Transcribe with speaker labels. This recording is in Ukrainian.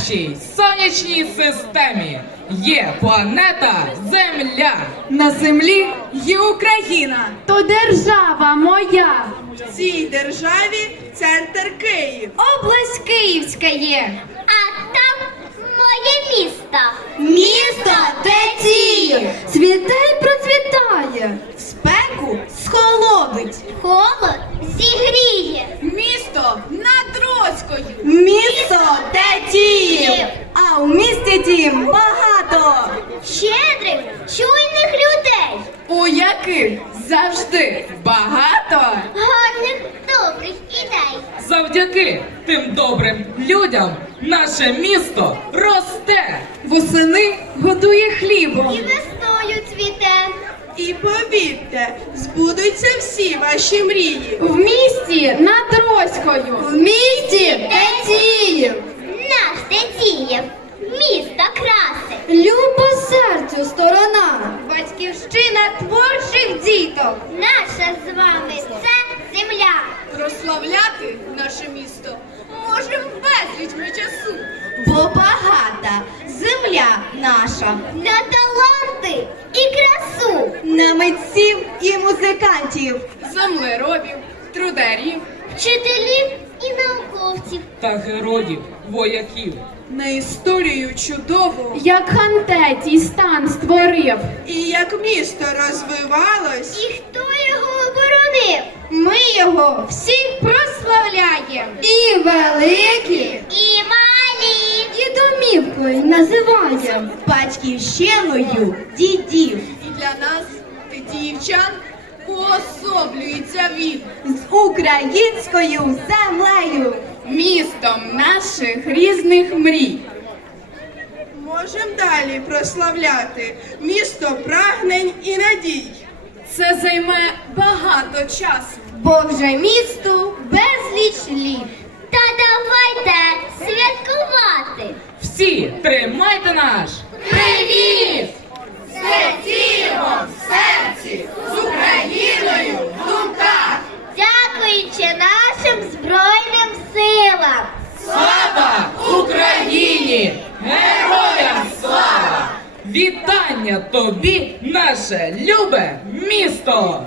Speaker 1: нашій сонячній системі є планета Земля.
Speaker 2: На землі є Україна.
Speaker 3: То держава моя,
Speaker 2: В цій державі центр Київ.
Speaker 3: область Київська є.
Speaker 4: А там моє місто.
Speaker 3: Місто течіє, цвіте й процвітає.
Speaker 2: В спеку схолодить.
Speaker 4: Холод зігріє.
Speaker 2: Місто над Троцькою.
Speaker 3: Місто течіє, а у місті дім багато.
Speaker 4: Щедрих, чуйних людей.
Speaker 2: У яких завжди багато.
Speaker 4: Гарних, добрих ідей.
Speaker 1: Завдяки тим добрим людям наше місто росте.
Speaker 2: Восени годує хлібом.
Speaker 4: І весною цвіте.
Speaker 2: І повірте, збудуться всі ваші мрії.
Speaker 3: В місті над Роською, в місті Тетіїв.
Speaker 4: Наш Тетіїв. Місто краси.
Speaker 3: Любо серцю сторона, батьківщина творчих діток.
Speaker 4: Наша з вами це земля.
Speaker 2: Прославляти наше місто можем безліч ми часу.
Speaker 3: Бо багата земля наша,
Speaker 4: На таланти і красу.
Speaker 3: на митців і музикантів.
Speaker 2: Землеробів, трударів.
Speaker 4: Вчителів і науковців.
Speaker 1: Та героїв, вояків.
Speaker 2: На історію чудову.
Speaker 3: Як Хантетій стан створив,
Speaker 2: І як місто розвивалось,
Speaker 4: І хто його оборонив?
Speaker 3: ми його всі прославляємо. І великі,
Speaker 4: І малі.
Speaker 3: і домівкою називаємо батьківщиною дідів.
Speaker 2: і для нас, тетіївчан, уособлюється він.
Speaker 3: З українською землею,
Speaker 2: Містом
Speaker 3: наших різних мрій.
Speaker 2: Можем далі прославляти місто прагнень і надій. Це займе багато часу.
Speaker 3: Бо вже місту безліч літ.
Speaker 4: Та давайте святкувати.
Speaker 1: Всі тримайте наш
Speaker 4: Привіт!
Speaker 2: Святімо
Speaker 1: Вітання тобі, наше любе місто!